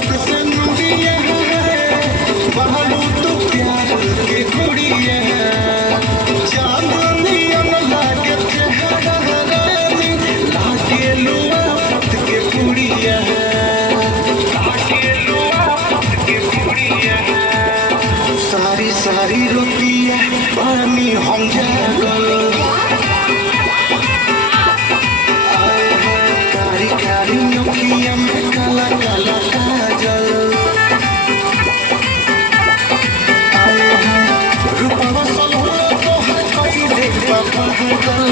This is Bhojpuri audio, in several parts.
सबसे नुरिया बहरू तो प्यार के कुड़िया चांदनिया लागे चेहरा रानी लागे लुआ पत के पुड़िया सारी सारी रुपया पानी हम जागल कारी कारी नोकिया में काला काला काजल रूपवा सलोना तो हर कइले बाबा गल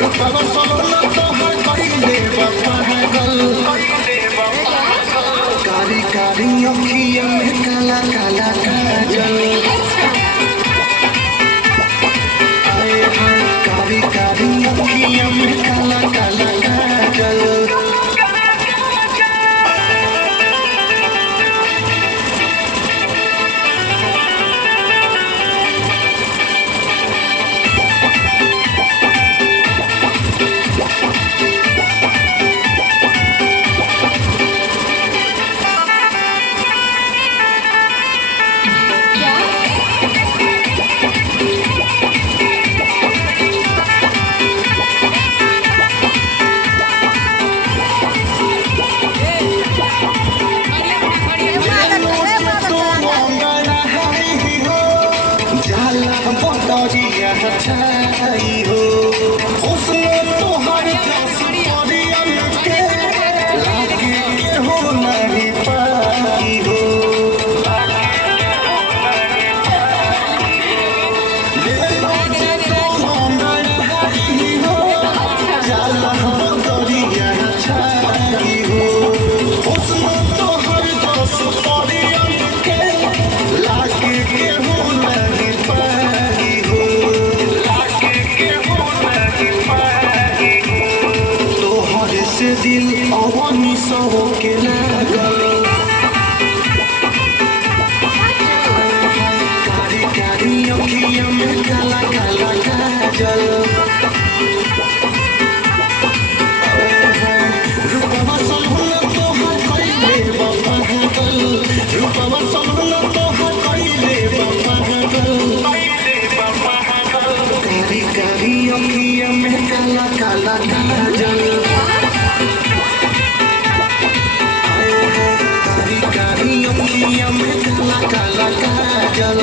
रूपवा सलोना तो हर कइले बाबा गल कारी कारी नोकिया में काला काला काजल कारी कारी नोकिया में काला काला काजल छाई हो उसने तो हर दस परियन के लागे के हो नहीं पाई हो जाला दरिया छाई हो उसने तो हर दस परियन के लागे के हो नहीं पाई हो से दिल अवनी सो के लागल कारी कारी अखिया में काला काला काजल रूपवा सलोना तो हर कइले बाबा गल रूपवा सलोना तो हर कइले बाबा गल कारी कारी अखिया में काला काला काजल कारी कारी अखिया में काला काला काजल